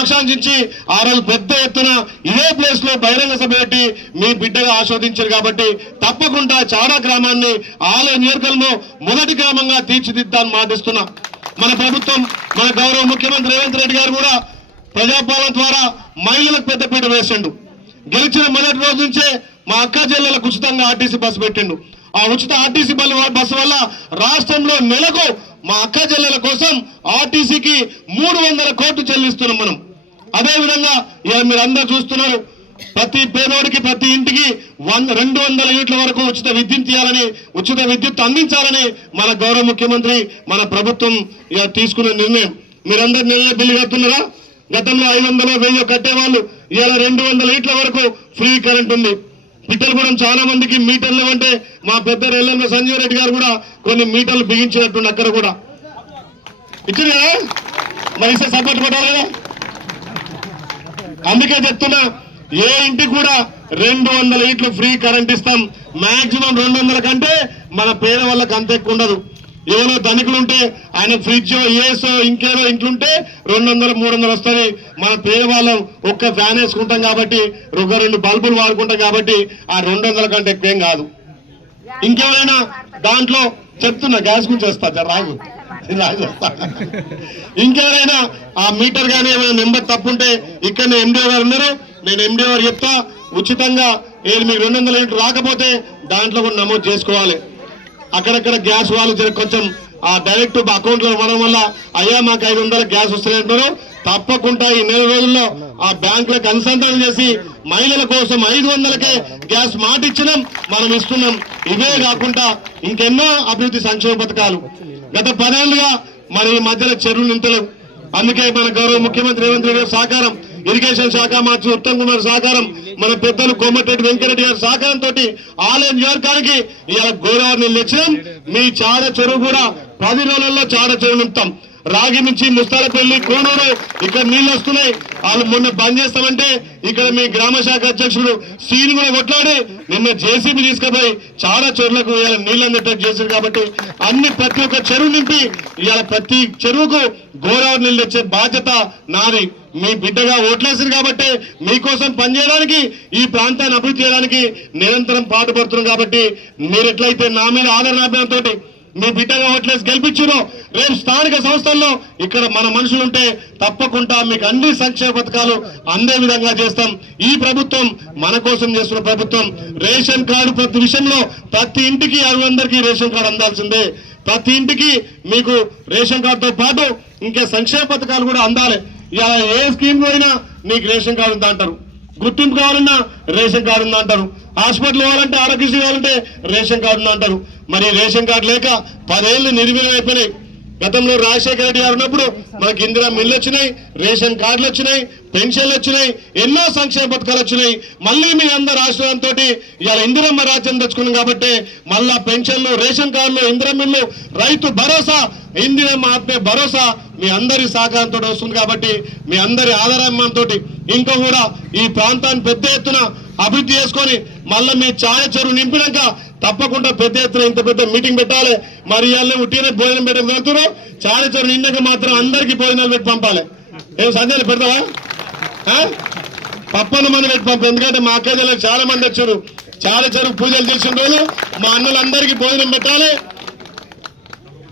ఆకాంక్షించి ఆ రోజు పెద్ద ఎత్తున ఇదే ప్లేస్లో బహిరంగ సభ పెట్టి మీ బిడ్డగా ఆస్వాదించారు కాబట్టి తప్పకుండా చాడా గ్రామాన్ని ఆలయ నియోజకవర్గంలో మొదటి గ్రామంగా తీర్చిదిద్దాన్ని మాటిస్తున్నా. మన ప్రభుత్వం మన గౌరవ ముఖ్యమంత్రి రేవంత్ రెడ్డి గారు కూడా ప్రజాపాలన ద్వారా మహిళలకు పెద్దపీట వేసిండు. గెలిచిన మొదటి రోజు నుంచే మా అక్క జిల్లాలకు ఉచితంగా ఆర్టీసీ బస్సు పెట్టిండు. ఆ ఉచిత ఆర్టీసీ బస్సు వల్ల రాష్ట్రంలో నెలకు మా అక్క జిల్లాల కోసం ఆర్టీసీకి మూడు వందల కోట్లు చెల్లిస్తున్నాం మనం. అదే విధంగా మీరు అందరు చూస్తున్నారు ప్రతి పేదోడికి ప్రతి ఇంటికి వంద రెండు వందల యూనిట్ల వరకు ఉచిత విద్యుత్ తీయాలని ఉచిత విద్యుత్ అందించాలని మన గౌరవ ముఖ్యమంత్రి మన ప్రభుత్వం తీసుకున్న నిర్ణయం. మీరందరు నిర్ణయం బిల్లు కడుతున్నారా? గతంలో ఐదు వందలు వెయ్యి కట్టేవాళ్ళు ఇవాళ రెండు వందల లీట్ల వరకు ఫ్రీ కరెంట్ ఉంది. పిట్టలగూడెం చాలా మందికి మీటర్లు అంటే మా పెద్ద రెల్లెంల సంజీవ్ రెడ్డి గారు కూడా కొన్ని మీటర్లు బిగించినట్టుండి అక్కడ కూడా. ఇచ్చిన మరి ఇస్తే సపోర్ట్ పడాలి కదా? అందుకే చెప్తున్నా ఏ ఇంటికి కూడా రెండు వందల ఇట్లు ఫ్రీ కరెంట్ ఇస్తాం. మాక్సిమం రెండు వందల కంటే మన పేద వాళ్ళకి అంత ఎక్కువ ఉండదు. ఎవరో ధనికులు ఉంటే ఆయన ఫ్రిడ్జ్ ఏసో ఇంకేదో ఇంట్లుంటే రెండు వందలు మూడు వందలు వస్తుంది మన పేదవాళ్ళం ఒక్క ఫ్యాన్ వేసుకుంటాం కాబట్టి ఒక రెండు బల్బులు వాడుకుంటాం కాబట్టి ఆ రెండు వందల కంటే ఎక్కువేం కాదు. ఇంకేమైనా దాంట్లో చెప్తున్నా గ్యాస్ గురించి వస్తా రాగు ఇంకెవరైనా ఆ మీటర్ కానీ ఏమైనా నెంబర్ తప్పుంటే ఇక్కడ ఎండిఓ గారు ఉన్నారు. నేను ఎండిఓ గారు చెప్తా ఉచితంగా ఏది మీకు రెండు వందల యూనిట్ రాకపోతే దాంట్లో కూడా నమోదు చేసుకోవాలి. అక్కడక్కడ గ్యాస్ వాళ్ళు కొంచెం ఆ డైరెక్ట్ అకౌంట్లో ఇవ్వడం వల్ల అయ్యా మాకు ఐదు వందల గ్యాస్ వస్తుంది తప్పకుండా ఈ నెల రోజుల్లో ఆ బ్యాంకులకు అనుసంధానం చేసి మహిళల కోసం ఐదు వందలకే గ్యాస్ మాట ఇచ్చినాం మనం ఇస్తున్నాం. ఇవే కాకుండా ఇంకెన్నో అభివృద్ధి సంక్షేమ పథకాలు. గత పదేళ్ళుగా మన ఈ మధ్యలో చెరువులు నింతలేవు అందుకే మన గౌరవ ముఖ్యమంత్రి రేవంత్ రెడ్డి గారి సహకారం ఇరిగేషన్ శాఖ మార్చి ఉత్తమ్ కుమార్ సహకారం మన పెద్దలు కోమటిరెడ్డి వెంకరెడ్డి గారి సహకారంతో ఆలయ నియోజకానికి ఇలా గోదావరి నీళ్ళు ఇచ్చినాం మీ చాడ చెరువు కూడా పది రోజుల్లో చాడ చెరువు నింపుతాం. రాగి నుంచి ముస్తాలపల్లి కోనూరు ఇక్కడ నీళ్ళు వస్తున్నాయి. వాళ్ళు మొన్న బంద్ చేస్తామంటే ఇక్కడ మీ గ్రామ శాఖ అధ్యక్షుడు సీన్ కూడా కొట్లాడి నిన్న జేసీబీ తీసుకుపోయి చాలా చెరువులకు ఇవాళ నీళ్ళు అందేటట్టు చేశారు కాబట్టి అన్ని ప్రతి ఒక్క చెరువు నింపి ఇవాళ ప్రతి చెరువుకు గోదావరి నీళ్ళు తెచ్చే బాధ్యత నాది. మీ బిడ్డగా ఓట్లేసారు కాబట్టి మీకోసం పనిచేయడానికి ఈ ప్రాంతాన్ని అభివృద్ధి చేయడానికి నిరంతరం పాటుపడుతున్నాం కాబట్టి మీరు ఎట్లయితే నా మీద ఆదరణ మీ బిడ్డగా ఓట్లేసి గెలిపించును రేపు స్థానిక సంస్థల్లో ఇక్కడ మన మనుషులు ఉంటే తప్పకుండా మీకు అన్ని సంక్షేమ పథకాలు అందే విధంగా చేస్తాం. ఈ ప్రభుత్వం మన కోసం చేస్తున్న ప్రభుత్వం. రేషన్ కార్డు ప్రతి విషయంలో ప్రతి ఇంటికి అందరికీ రేషన్ కార్డు అందాల్సిందే. ప్రతి ఇంటికి మీకు రేషన్ కార్డుతో పాటు ఇంకా సంక్షేమ పథకాలు కూడా అందాలి. ఇలా ఏ స్కీమ్ పోయినా నీకు రేషన్ కార్డు ఉందా అంటారు. గుర్తింపు కావాలన్నా రేషన్ కార్డు ఉందా అంటారు. హాస్పిటల్ కావాలంటే ఆరోగ్యశ్రీ కావాలంటే రేషన్ కార్డు ఉందా అంటారు. మరి రేషన్ కార్డు లేక పదేళ్ళు నిర్వీర్యం అయిపోయినాయి. గతంలో రాజశేఖర రెడ్డి గారు ఉన్నప్పుడు మనకి ఇందిరా మిల్లు వచ్చినాయి రేషన్ కార్డులు వచ్చినాయి పెన్షన్లు వచ్చినాయి ఎన్నో సంక్షేమ పథకాలు వచ్చినాయి. మళ్ళీ మీ అందరు రాష్ట్రంతో ఇవాళ ఇందిరమ్మ రాజ్యం తెచ్చుకున్నాం కాబట్టి మళ్ళా పెన్షన్లు రేషన్ కార్డులు ఇందిరమ్మిళ్ళు రైతు భరోసా ఇందిన మాత్రమే భరోసా మీ అందరి సహకారంతో వస్తుంది కాబట్టి మీ అందరి ఆధారంతో ఇంకా కూడా ఈ ప్రాంతాన్ని పెద్ద ఎత్తున అభివృద్ధి చేసుకొని మళ్ళీ మీ ఛాయ చెరువు నింపినాక తప్పకుండా పెద్ద ఎత్తున ఇంత పెద్ద మీటింగ్ పెట్టాలి. మరి ఇవాళ ఉట్టిన భోజనం పెట్టడం వెళ్తున్నారు ఛాయ చెరువు నిండాక మాత్రం అందరికీ భోజనాలు పెట్టి పంపాలి. ఏం సందేహాలు పెడతావా? పప్పను మనం పెట్టి పంప ఎందుకంటే మా అక్క చాలా మంది వచ్చారు. చాలా చెరువు పూజలు చేసిన రోజు మా అన్నలందరికీ భోజనం పెట్టాలి.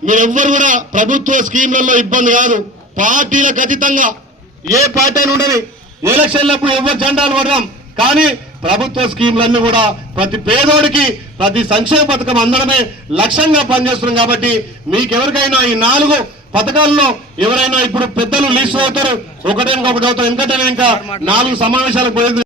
మీరెవ్వరు కూడా ప్రభుత్వ స్కీమ్లలో ఇబ్బంది కాదు. పార్టీలకు అతీతంగా ఏ పార్టీ అయినా ఉండదు ఎలక్షన్లప్పుడు ఎవరు జెండాలు పడదాం కానీ ప్రభుత్వ స్కీమ్లన్నీ కూడా ప్రతి పేదోడికి ప్రతి సంక్షేమ పథకం అందడమే లక్ష్యంగా పనిచేస్తున్నాం కాబట్టి మీకెవరికైనా ఈ నాలుగు పథకాల్లో ఎవరైనా ఇప్పుడు పెద్దలు లీస్ట్ అవుతారు. ఒకటే ఒకటి అవుతారు. ఎందుకంటే ఇంకా నాలుగు సమావేశాలకు పోయేది